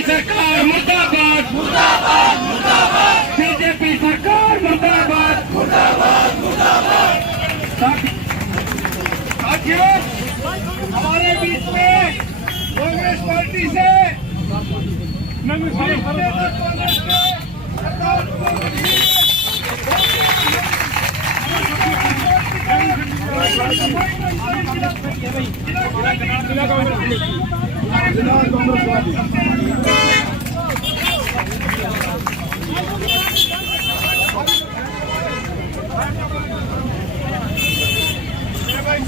BJP सरकार मुर्दाबाद मुर्दाबाद मुर्दाबाद, बीजेपी सरकार मुर्दाबाद मुर्दाबाद मुर्दाबाद। साथियों, हमारे बीच में कांग्रेस पार्टी से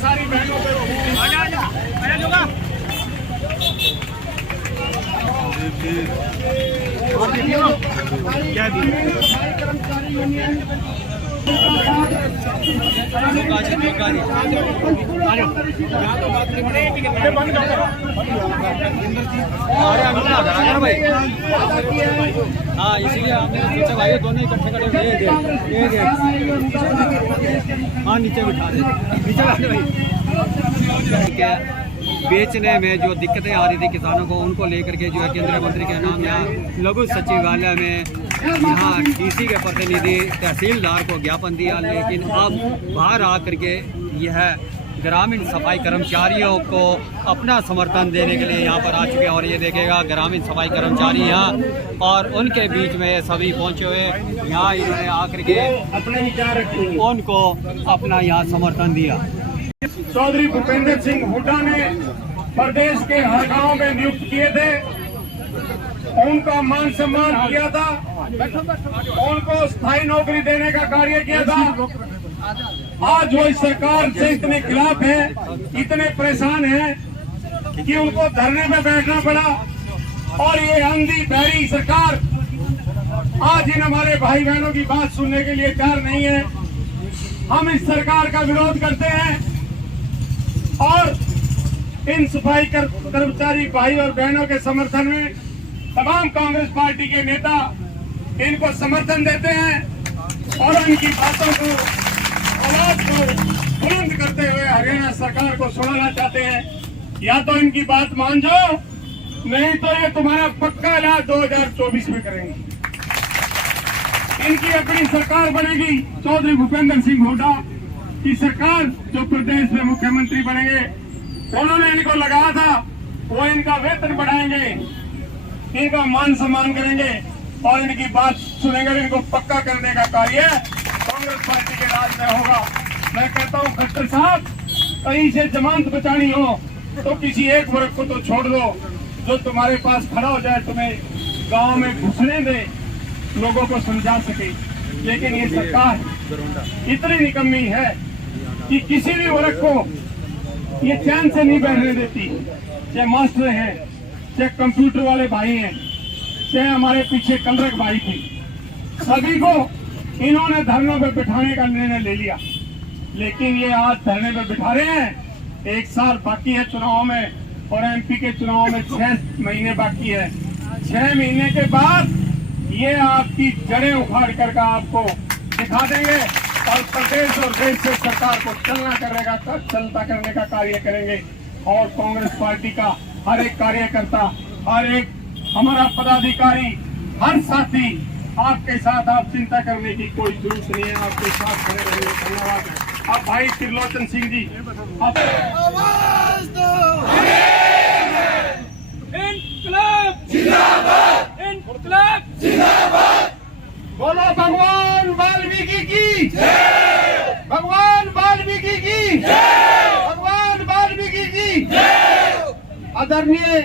सारी बहनों पे क्या कर्मचारी यूनियन हाँ, इसीलिए हमने सोचा भाई दोनों इकट्ठे खड़े हुए। हाँ, नीचे बिठा दे, नीचे भाई। बेचने में जो दिक्कतें आ रही थी किसानों को, उनको लेकर के जो है केंद्रीय मंत्री के नाम यहाँ लघु सचिवालय में यहाँ डीसी के प्रतिनिधि तहसीलदार को ज्ञापन दिया, लेकिन अब बाहर आकर के यह ग्रामीण सफाई कर्मचारियों को अपना समर्थन देने के लिए यहाँ पर आ चुके हैं। और ये देखेगा ग्रामीण सफाई कर्मचारी यहाँ और उनके बीच में सभी पहुँचे हुए यहाँ इन्होंने आकर के अपने विचार उनको अपना यहाँ समर्थन दिया। चौधरी भूपेंद्र सिंह हुड्डा ने प्रदेश के हर गांव में नियुक्त किए थे, उनका मान सम्मान किया था, उनको स्थायी नौकरी देने का कार्य किया था। आज वो इस सरकार से इतने खिलाफ है, इतने परेशान हैं कि उनको धरने में बैठना पड़ा। और ये अंधी बहरी सरकार आज इन हमारे भाई बहनों की बात सुनने के लिए तैयार नहीं है। हम इस सरकार का विरोध करते हैं और इन सफाई कर्मचारी भाई और बहनों के समर्थन में तमाम कांग्रेस पार्टी के नेता इनको समर्थन देते हैं और इनकी बातों को, आवाज को बुलंद करते हुए हरियाणा सरकार को सुनाना चाहते हैं। या तो इनकी बात मान जाओ, नहीं तो ये तुम्हारा पक्का इलाज 2024 में करेंगे। इनकी अपनी सरकार बनेगी, चौधरी भूपेंद्र सिंह हुड्डा की सरकार जो प्रदेश में मुख्यमंत्री बनेंगे। उन्होंने इनको लगाया था, वो इनका वेतन बढ़ाएंगे, इनका मान सम्मान करेंगे और इनकी बात सुनेंगे। इनको पक्का करने का कार्य कांग्रेस पार्टी के राज में होगा। मैं कहता हूँ खट्टर साहब, कहीं से जमानत बचानी हो तो किसी एक वर्ग को तो छोड़ दो जो तुम्हारे पास खड़ा हो जाए, तुम्हें गांव में घुसने दे, लोगों को समझा सके। लेकिन ये सरकार इतनी निकम्मी है कि किसी भी वर्ग को ये चैन से नहीं बैठने देती। चाहे मास्टर हैं, चाहे कंप्यूटर वाले भाई हैं, चाहे हमारे पीछे कलरक भाई थे, सभी को इन्होंने धरनों पे बिठाने का निर्णय ले लिया। लेकिन ये आज धरने पे बिठा रहे हैं। 1 साल बाकी है चुनाव में और एमपी के चुनाव में 6 महीने बाकी है। 6 महीने के बाद ये आपकी जड़ें उखाड़ कर आपको दिखा देंगे और प्रदेश और देश से सरकार को चलता करने का कार्य करेंगे। और कांग्रेस पार्टी का हर एक कार्यकर्ता, हर एक हमारा पदाधिकारी, हर साथी आपके साथ, आप चिंता करने की कोई जरूरत नहीं है, आपके साथ खड़े रहेंगे। धन्यवाद। अब भाई त्रिलोचन सिंह जी, आप आवाज दो। इनकलाब जिंदाबाद, इनकलाब जिंदाबाद। बोलो भगवान वाल्मीकि की जय, भगवान वाल्मीकि की जय, भगवान वाल्मीकि की जय। आदरणीय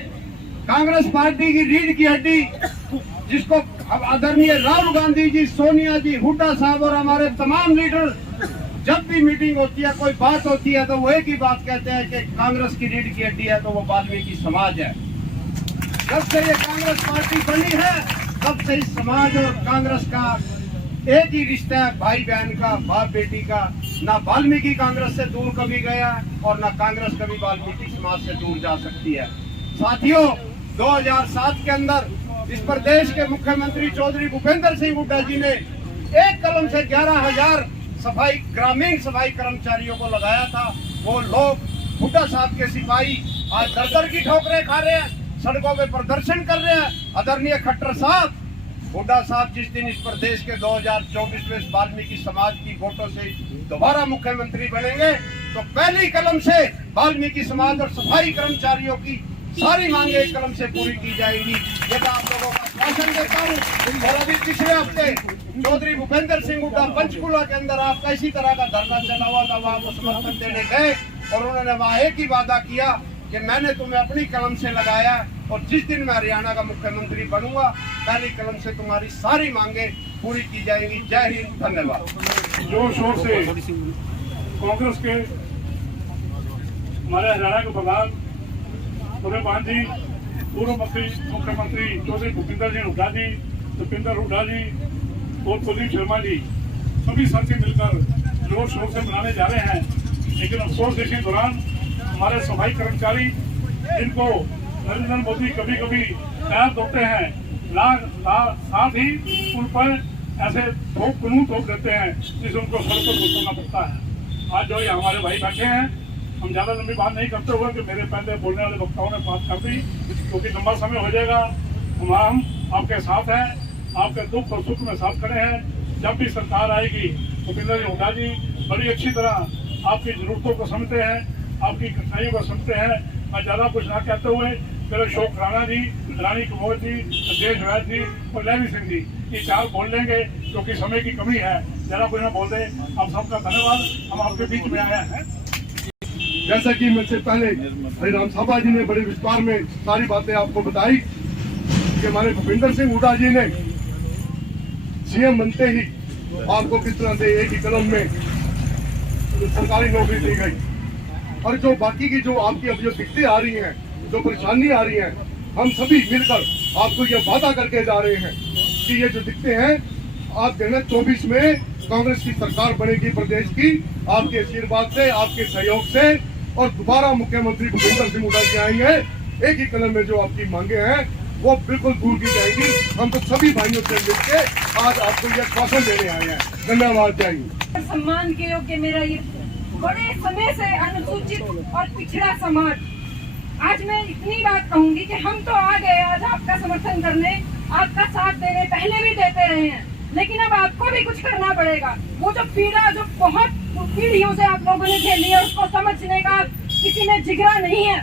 कांग्रेस पार्टी की रीढ़ की हड्डी, जिसको आदरणीय राहुल गांधी जी, सोनिया जी, हुड्डा साहब और हमारे तमाम लीडर जब भी मीटिंग होती है, कोई बात होती है तो वो एक ही बात कहते हैं कि कांग्रेस की रीढ़ की हड्डी है तो वो वाल्मीकि समाज है। जब से ये कांग्रेस पार्टी बनी है तब से इस समाज और कांग्रेस का एक ही रिश्ता है, भाई बहन का, बाप बेटी का। ना वाल्मीकि कांग्रेस से दूर कभी गया और ना कांग्रेस कभी वाल्मीकि समाज से दूर जा सकती है। साथियों, 2007 के अंदर इस प्रदेश के मुख्यमंत्री चौधरी भूपेंद्र सिंह हुड्डा जी ने एक कलम से 11,000 ग्रामीण सफाई कर्मचारियों को लगाया था। वो लोग, हुड्डा साहब के सिपाही आज दर-दर की ठोकरें खा रहे हैं। सड़कों पे प्रदर्शन कर रहे हैं। आदरणीय खट्टर साहब, हुड्डा साहब जिस दिन इस प्रदेश के 2024 में वाल्मीकि समाज की वोटों से दोबारा मुख्यमंत्री बनेंगे तो पहली कलम से वाल्मीकि समाज और सफाई कर्मचारियों की सारी मांगे एक कलम से पूरी की जाएगी। ये मैं आप लोगों का भाषण देता हूँ। और अभी पिछले हफ्ते चौधरी भूपेंद्र सिंह हुड्डा पंचकुला के अंदर आपका इसी तरह का धरना चला हुआ था, वहां को समर्थन देने गए और उन्होंने वहां एक ही वादा किया कि मैंने तुम्हें अपनी कलम से लगाया और जिस दिन मैं हरियाणा का मुख्यमंत्री बनूंगा पहली कलम से तुम्हारी सारी मांगे पूरी की जाएंगी। जय हिंद, धन्यवाद। जोर शोर से कांग्रेस के हमारे हरियाणा के प्रधान उदयपाल जी, पूर्व मुख्यमंत्री चौधरी भूपेंद्र सिंह हुड्डा जी, दीपेंद्र हुड्डा जी और कुलदीप शर्मा जी सभी साथी मिलकर जोर शोर से मनाने जा रहे हैं। लेकिन अफसोस इसी दौरान हमारे सफाई कर्मचारी जिनको नरेंद्र मोदी कभी कभी पैर धोते हैं, साथ ही उन पर ऐसे कानून थोप देते हैं जिससे उनको सड़क पर उतरना पड़ता है। आज जो ये हमारे भाई बैठे हैं, हम ज्यादा लंबी बात नहीं करते हुए कि मेरे पहले बोलने वाले वक्ताओं ने बात कर दी, क्योंकि लंबा समय हो जाएगा। हम आपके साथ हैं, आपके दुख और सुख में साथ खड़े हैं। जब भी सरकार आएगी भूपेंद्र सिंह हुड्डा जी बड़ी अच्छी तरह आपकी जरूरतों को समझते हैं, आपकी कठिनाइयों को समझते हैं। मैं ज्यादा कुछ ना कहते हुए मेरे अशोक राणा जी, रानी कमोर जी, देश वैद जी और लहरी सिंह जी ये चार बोल लेंगे क्योंकि समय की कमी है। ज्यादा कुछ ना बोल दे। आप सबका धन्यवाद, हम आपके बीच में आए हैं। जैसा कि मुझसे पहले हरिराम साहबा जी ने बड़े विस्तार में सारी बातें आपको बताई कि हमारे भूपेंद्र सिंह हुड्डा जी ने सीएम बनते ही आपको किस तरह से एक ही कलम में सरकारी नौकरी दी गई, और जो बाकी की जो आपकी अब जो दिक्कतें आ रही हैं, जो परेशानी आ रही हैं, हम सभी मिलकर आपको ये वादा करके जा रहे हैं कि ये जो दिक्कतें हैं आप 2024 में कांग्रेस की सरकार बनेगी प्रदेश की, आपके आशीर्वाद से, आपके सहयोग से, और दोबारा मुख्यमंत्री भूपेंद्र सिंह हुड्डा जी आएंगे। एक ही कलम में जो आपकी मांगे हैं वो बिल्कुल पूरी की जाएगी। हम तो सभी भाइयों से मिलकर आज आपको ये आश्वासन देने आए हैं। धन्यवाद। जय। सम्मान के योग्य मेरा ये बड़े समय से अनुसूचित और पिछड़ा समाज, आज मैं इतनी बात कहूंगी कि हम तो आ गए आज आपका समर्थन करने, आपका साथ देने, पहले भी देते रहे हैं, लेकिन अब आपको भी कुछ करना पड़ेगा। वो जो पीड़ा जो बहुत पीढ़ियों से आप लोगों ने झेली है उसको समझने का किसी में जिगरा नहीं है।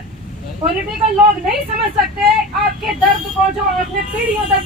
पॉलिटिकल लोग नहीं समझ सकते आपके दर्द को जो आपने पीढ़ियों दर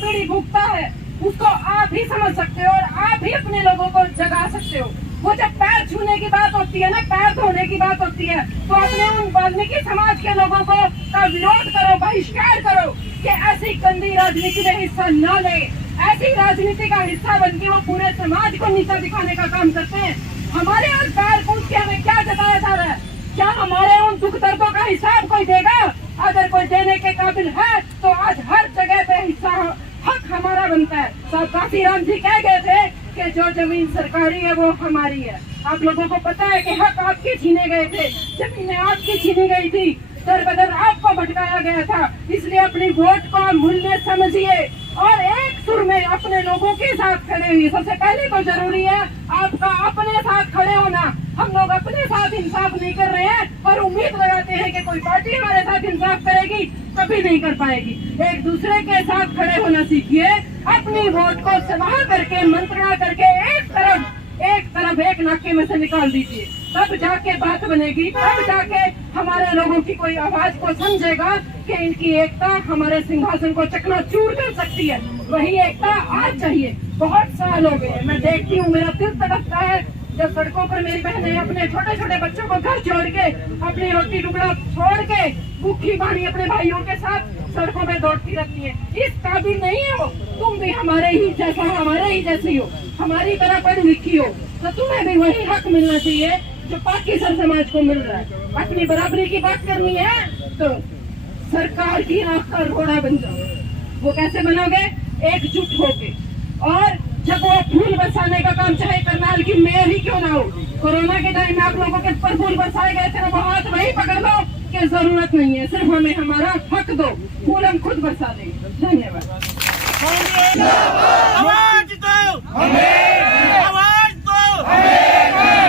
पीढ़ी भुगता है, उसको आप ही समझ सकते हो और आप ही अपने लोगों को जगा सकते हो। वो जब पैर छूने की बात होती है ना, पैर धोने की बात होती है, तो अपने उन वाल्मीकि समाज के लोगों को का विरोध करो, बहिष्कार करो कि ऐसी गंदी राजनीति में हिस्सा न ले। ऐसी राजनीति का हिस्सा बन के वो पूरे समाज को नीचा दिखाने का काम करते हैं। हमारे आज पैर पूछ के हमें क्या जताया जा रहा है? क्या हमारे उन दुख दर्दों का हिसाब कोई देगा? अगर कोई देने के काबिल है तो आज हर जगह पे हिस्सा हक हमारा बनता है। तो काशीराम जी कह गए थे कि जो जमीन सरकारी है वो हमारी है। आप लोगों को पता है कि हक आपके छीने गए थे, जमीनें आपकी छीनी गई थी, दर बदर आपको भटकाया गया था। इसलिए अपनी वोट को मूल्य समझिए और एक सुर में अपने लोगों के साथ खड़े हुए। सबसे पहले तो जरूरी है आपका अपने साथ खड़े होना। हम लोग अपने साथ इंसाफ नहीं कर रहे हैं और उम्मीद लगाते हैं कि कोई पार्टी हमारे साथ इंसाफ करेगी, कभी नहीं कर पाएगी। एक दूसरे के साथ खड़े होना सीखिए। अपनी वोट को सलाह करके, मंत्रणा करके एक तरफ एक नाके में से निकाल दीजिए, तब जाके बात बनेगी, तब जाके हमारे लोगों की कोई आवाज को समझेगा कि इनकी एकता हमारे सिंहासन को चकनाचूर कर सकती है। वही एकता आज चाहिए। बहुत साल हो गए मैं देखती हूँ, मेरा दिल तड़पता है जब सड़कों पर मेरी बहनें अपने छोटे छोटे बच्चों को घर छोड़ के, अपनी रोटी टुकड़ा छोड़ के, भूखी बानी अपने भाइयों के साथ सड़कों पे दौड़ती रहती है। इस काबिल नहीं है वो। तुम भी हमारे ही जैसी हो, हमारी तरह पढ़ी लिखी हो, तो तुम्हें भी वही हक मिलना चाहिए जो बाकी सब समाज को मिल रहा है। अपनी बराबरी की बात करनी है तो सरकार की आंख का रोड़ा बन जाओ। वो कैसे बनोगे? एकजुट होके। और जब वो फूल बरसाने का काम चाहे करनाल की मेयर ही क्यों ना हो, कोरोना के टाइम में आप लोगों के ऊपर फूल बरसाए गए थे ना, वो हाथ वही पकड़ लो कि जरूरत नहीं है, सिर्फ हमें हमारा हक दो, फूल हम खुद बरसा देंगे। धन्यवाद। आवाज दो, आवाज दो।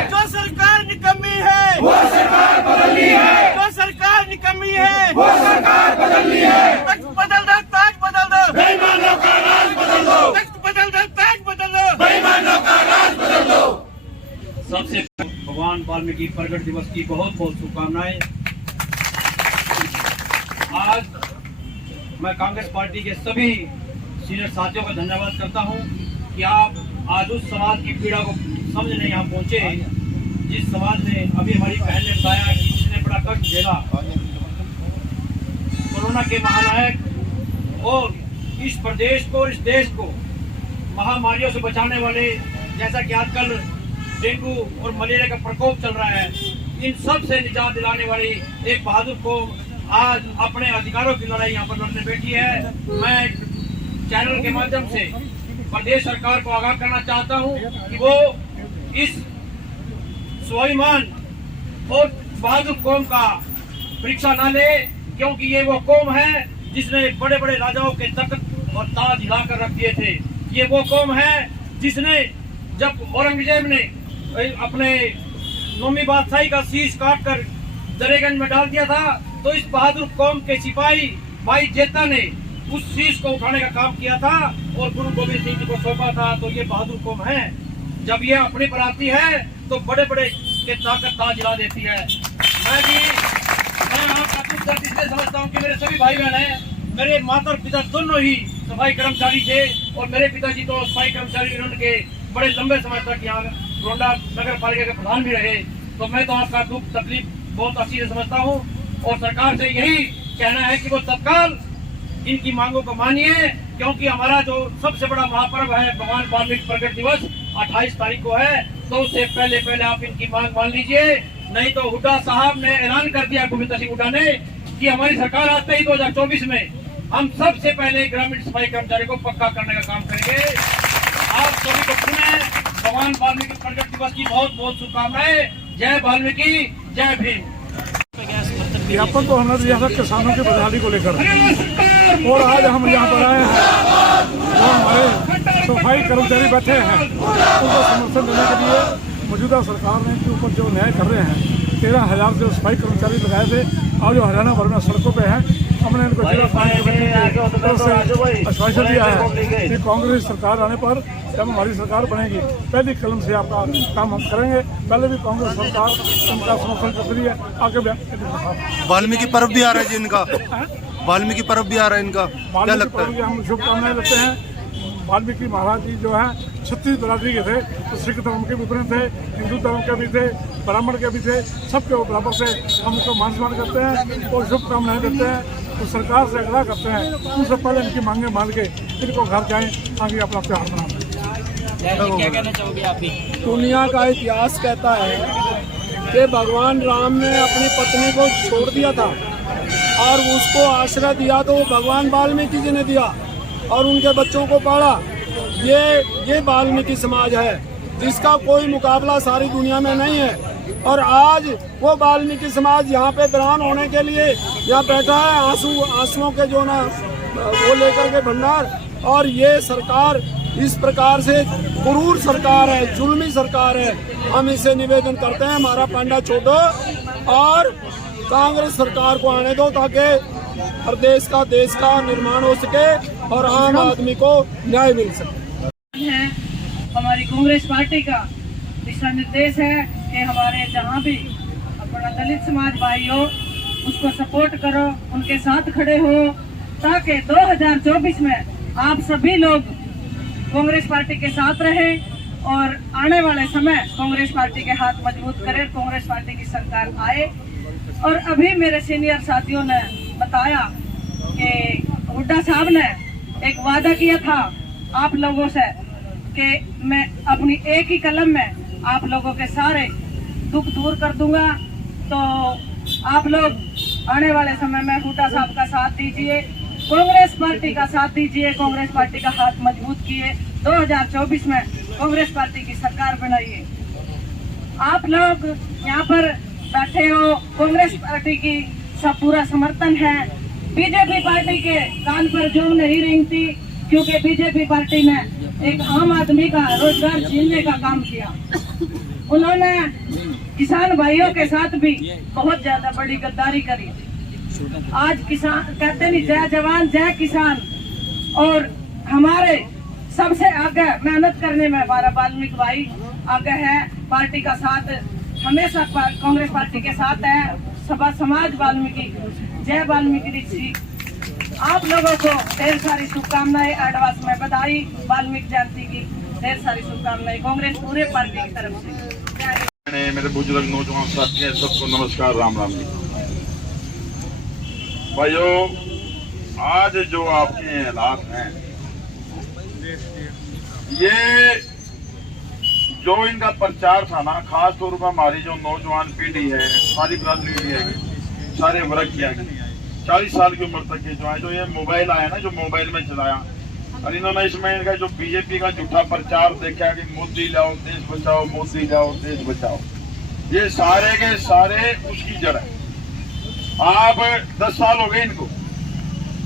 जो सरकार निकम्मी है वो सरकार बदलनी है, जो सरकार निकम्मी है वो सरकार बदलनी है। तख्त बदल दो, ताज बदल दो, बेईमानों का राज बदल दो। तख्त बदल दो, ताज बदल दो, बेईमानों का राज बदल दो। सबसे भगवान वाल्मीकि प्रकट दिवस की बहुत बहुत शुभकामनाएं। आज मैं कांग्रेस पार्टी के सभी सीनियर साथियों का धन्यवाद करता हूं कि आप आज उस समाज की पीड़ा को समझने यहाँ पहुंचे, जिस समाज ने अभी हमारी बहन ने बताया कि उसने बड़ा कष्ट झेला। कोरोना के महानायक और इस प्रदेश को, इस देश को महामारियों से बचाने वाले, जैसा कि आजकल डेंगू और मलेरिया का प्रकोप चल रहा है, इन सब से निजात दिलाने वाली एक बहादुर कौम आज अपने अधिकारों की लड़ाई यहाँ पर लड़ने बैठी है। मैं चैनल के माध्यम से प्रदेश सरकार को आगाह करना चाहता हूँ कि वो इस स्वाभिमान और बहादुर कौम का परीक्षा न ले, क्योंकि ये वो कौम है जिसने बड़े बड़े राजाओं के तख्त और ताज हिलाकर रख दिए थे। ये वो कौम है जिसने जब औरंगजेब ने अपने नौवीं बादशाही का शीश काटकर दरेगंज में डाल दिया था, तो इस बहादुर कौम के सिपाही भाई जेता ने उस शीश को उठाने का काम किया था और गुरु गोविंद सिंह जी को सौंपा था। तो ये बहादुर कौम है, जब ये अपनी पर आती है तो बड़े बड़े के ताकत ताज हिला देती है। मैं आपका दुख दर्द इसलिए समझता हूँ कि मेरे सभी भाई बहन हैं, मेरे माता और पिता दोनों ही सफाई कर्मचारी थे और मेरे पिताजी तो सफाई कर्मचारी उनके बड़े लंबे समय तक यहाँ गोंडा नगर पालिका के प्रधान भी रहे। तो मैं तो आपका दुख तकलीफ बहुत अच्छी से समझता हूँ और सरकार से यही कहना है कि वो तत्काल इनकी मांगों को मानिए, क्योंकि हमारा जो सबसे बड़ा महापर्व है भगवान वाल्मीकि प्रकट दिवस 28 तारीख को है, तो उससे पहले आप इनकी मांग मान लीजिए। नहीं तो हुड्डा साहब ने ऐलान कर दिया, गोविंद सिंह हुड्डा ने, कि हमारी सरकार आते ही 2024 में हम सबसे पहले ग्रामीण सफाई कर्मचारी को पक्का करने का काम करेंगे। आप सभी को पुनः भगवान वाल्मीकि प्रकट दिवस की बहुत बहुत शुभकामनाएं। जय वाल्मीकि, जय भीम। ज्ञापन तो हमने दिया था किसानों की बदहाली को लेकर, और आज हम यहाँ पर आए हैं जो हमारे सफाई कर्मचारी बैठे हैं उनको समर्थन देने के लिए मौजूदा सरकार ने के ऊपर जो न्याय कर रहे हैं। 13,000 जो सफाई कर्मचारी लगाए थे और जो हरियाणा भर में सड़कों पे हैं, हमने इनको आश्वासन दिया है कि कांग्रेस सरकार आने पर जब हमारी सरकार बनेगी पहली कलम से आपका काम हम करेंगे। पहले भी कांग्रेस सरकार उनका समर्थन कर रही है। आगे वाल्मीकि पर्व भी आ रहा है जी इनका, वाल्मीकि पर्व भी आ रहा है इनका, क्या लगता है? हम शुभकामनाएं देते हैं। वाल्मीकि महाराज जी जो है 36 बिरादरी के थे, तो सिख धर्म के भी थे, हिंदू धर्म के भी थे, ब्राह्मण के भी थे, सबके बराबर से हम उनको मान सम्मान करते हैं और शुभकामनाएं देते हैं। तो सरकार से आग्रह करते हैं उनसे पहले इनकी मांगे मान के इनको घर जाएं, आगे अपना त्योहार मनाएं। क्या कहना चाहोगे आप भी? दुनिया का इतिहास कहता है कि भगवान राम ने अपनी पत्नी को छोड़ दिया था और उसको आश्रय दिया तो भगवान वाल्मीकि जी ने दिया और उनके बच्चों को पाला। ये वाल्मीकि समाज है जिसका कोई मुकाबला सारी दुनिया में नहीं है। और आज वो वाल्मीकि समाज यहाँ पे बयान होने के लिए यहाँ बैठा है, आंसुओं के जो ना वो लेकर के भंडार। और ये सरकार इस प्रकार से क्रूर सरकार है, जुल्मी सरकार है। हम इसे निवेदन करते हैं हमारा पांडा छोड़ो और कांग्रेस सरकार को आने दो, ताकि प्रदेश का देश का निर्माण हो सके और आम आदमी को न्याय मिल सके। हमारी कांग्रेस पार्टी का दिशा निर्देश है कि हमारे जहाँ भी अपना दलित समाज भाई हो उसको सपोर्ट करो, उनके साथ खड़े हो, ताकि 2024 में आप सभी लोग कांग्रेस पार्टी के साथ रहें और आने वाले समय कांग्रेस पार्टी के हाथ मजबूत करें, कांग्रेस पार्टी की सरकार आए। और अभी मेरे सीनियर साथियों ने बताया कि हुड्डा साहब ने एक वादा किया था आप लोगों से कि मैं अपनी एक ही कलम में आप लोगों के सारे दुख दूर कर दूंगा। तो आप लोग आने वाले समय में हुड्डा साहब का साथ दीजिए, कांग्रेस पार्टी का साथ दीजिए, कांग्रेस पार्टी का हाथ मजबूत किए, 2024 में कांग्रेस पार्टी की सरकार बनाइए। आप लोग यहाँ पर बैठे हो, कांग्रेस पार्टी की सब पूरा समर्थन है। बीजेपी पार्टी के कान पर जो नहीं रेंगती, क्योंकि बीजेपी पार्टी ने एक आम आदमी का रोजगार छीनने का काम किया। उन्होंने किसान भाइयों के साथ भी बहुत ज्यादा बड़ी गद्दारी करी। आज किसान कहते नहीं जय जवान जय किसान, और हमारे सबसे आगे मेहनत करने में हमारा वाल्मीकि भाई आगे है। पार्टी का साथ हमेशा कांग्रेस पार्टी के साथ है। सभा समाज वाल्मीकि, जय वाल्मीकि ऋषि। आप लोगों को ढेर सारी शुभकामनाएं, एडवांस में बधाई वाल्मीकि जयंती की, ढेर सारी शुभकामनाएं कांग्रेस पूरे पार्टी की तरफ से। मेरे बुजुर्ग नौजवान साथी हैं, सबको नमस्कार, राम राम जी। भाइयों, आज जो आपके हालात हैं, ये जो इनका प्रचार था ना, खास तौर पर हमारी जो नौजवान पीढ़ी है, सारी बरादरी है, सारे वर्ग किया गया, 40 साल की उम्र तक के जो ये मोबाइल आया ना, जो मोबाइल में चलाया, और इन्होंने इसमें इनका जो बीजेपी का झूठा प्रचार देखा कि मोदी लाओ देश बचाओ, मोदी लाओ देश बचाओ, ये सारे के सारे उसकी जड़ है। आप 10 साल हो गए इनको,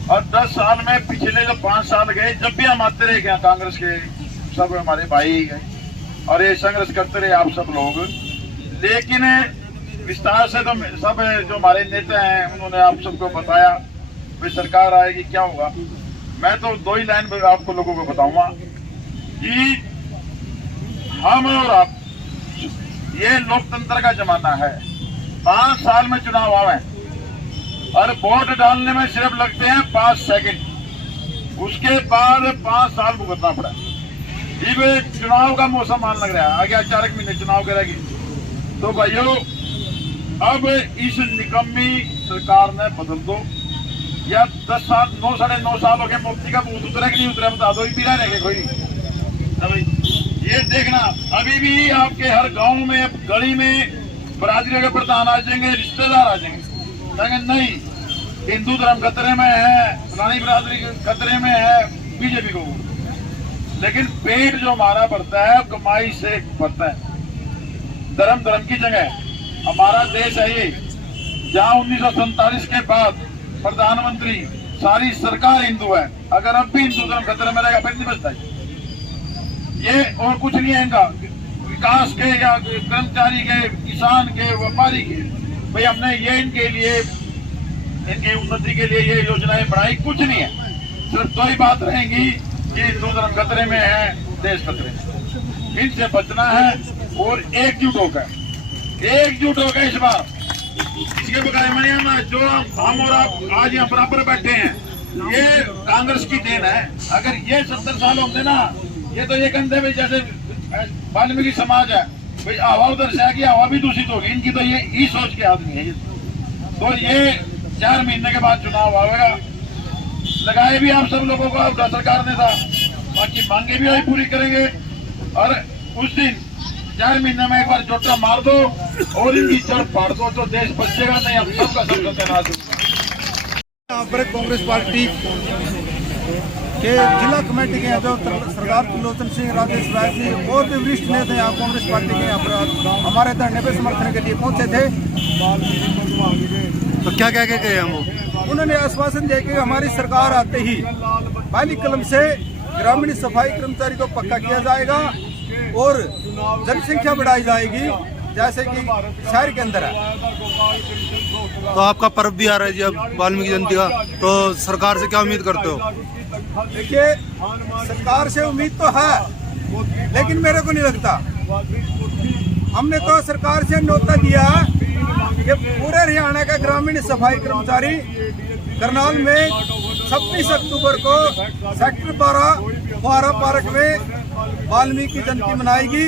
और 10 साल में पिछले जो 5 साल गए, जब भी हम आते रहे क्या कांग्रेस के सब हमारे भाई हैं और ये संघर्ष करते रहे आप सब लोग, लेकिन विस्तार से तो सब जो हमारे नेता हैं उन्होंने आप सबको बताया भाई सरकार आएगी क्या होगा। मैं तो 2 ही लाइन में आपको लोगों को बताऊंगा कि हम और आप, ये लोकतंत्र का जमाना है। 5 साल में चुनाव आवे और वोट डालने में सिर्फ लगते हैं 5 सेकंड, उसके बाद 5 साल भुगतना पड़ा। ये चुनाव का मौसम मान लग रहा है, आगे 4 महीने चुनाव करेगी। तो भाइयों, अब इस निकम्मी सरकार ने बदल दो, या 10 साल 9 साढ़े 9 साल हो गए, मुफ्ती का भूत उतरा कि नहीं उतरा बता दो, पीला रहेगा कोई ना भाई। ये देखना, अभी भी आपके हर गांव में, गली में बरादरी के प्रधान आ जाएंगे, रिश्तेदार आ जाएंगे, कहेंगे नहीं हिंदू धर्म खतरे में है, फलानी बरादरी खतरे में है, बीजेपी को। लेकिन पेट जो हमारा भरता है कमाई से भरता है, धर्म धर्म की जगह है। हमारा देश है ये, जहाँ 1947 के बाद प्रधानमंत्री सारी सरकार हिंदू है। अगर अब भी हिंदू धर्म खतरे में रहेगा फिर नहीं बचता ये, और कुछ नहीं है इनका विकास के या कर्मचारी के, किसान के, व्यापारी के। भाई हमने ये इनके लिए, इनकी उन्नति के लिए ये योजनाएं बनाई, कुछ नहीं है। सिर्फ 2 ही बात रहेंगी कि हिंदू धर्म खतरे में है, देश खतरे में, इनसे बचना है और एकजुट होकर इस बार इसके बगैर में जो हम और आप आज यहाँ बराबर बैठे हैं, ये कांग्रेस की देन है। अगर ये 70 साल होते ना, ये तो ये कहते भाई जैसे वाल्मीकि समाज है भाई, हवा उधर से आएगी, हवा भी दूषित होगी, इनकी तो ये ही सोच के आदमी है। तो ये 4 महीने के बाद चुनाव आएगा, लगाए भी आप सब लोगों को अब सरकार ने था, बाकी मांगे भी वही पूरी करेंगे। और उस दिन 4 महीने में एक बार चोटा मार दो और इनकी जड़ फाड़ दो तो देश बचेगा नहीं। अब सबका सब सत्यानाश। यहाँ पर कांग्रेस पार्टी के जिला कमेटी के जो सरदार त्रिलोचन सिंह, राजेश राय जी और भी वरिष्ठ नेता यहाँ कांग्रेस पार्टी के यहाँ पर हमारे धरने पे समर्थन के लिए पहुंचे थे। तो क्या क्या गए हम वो? उन्होंने आश्वासन दिया कि हमारी सरकार आते ही पहली कलम से ग्रामीण सफाई कर्मचारी को पक्का किया जाएगा और जनसंख्या बढ़ाई जाएगी जैसे कि शहर के अंदर है। तो आपका पर्व भी आ रहा है जी अब वाल्मीकि जयंती का, तो सरकार से क्या उम्मीद करते हो? देखिए, सरकार से उम्मीद तो है, लेकिन मेरे को नहीं लगता। हमने तो सरकार से न्योता दिया कि पूरे हरियाणा का ग्रामीण सफाई कर्मचारी करनाल में 26 अक्टूबर को सेक्टर 12 फुहारा पार्क में वाल्मीकि जयंती मनाएगी।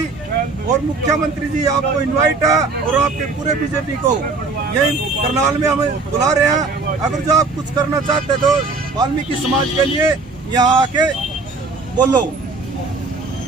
और मुख्यमंत्री जी आपको इनवाइट है और आपके पूरे बीजेपी को यही करनाल में हम बुला रहे हैं। अगर जो आप कुछ करना चाहते तो वाल्मीकि समाज के लिए यहाँ आके बोलो।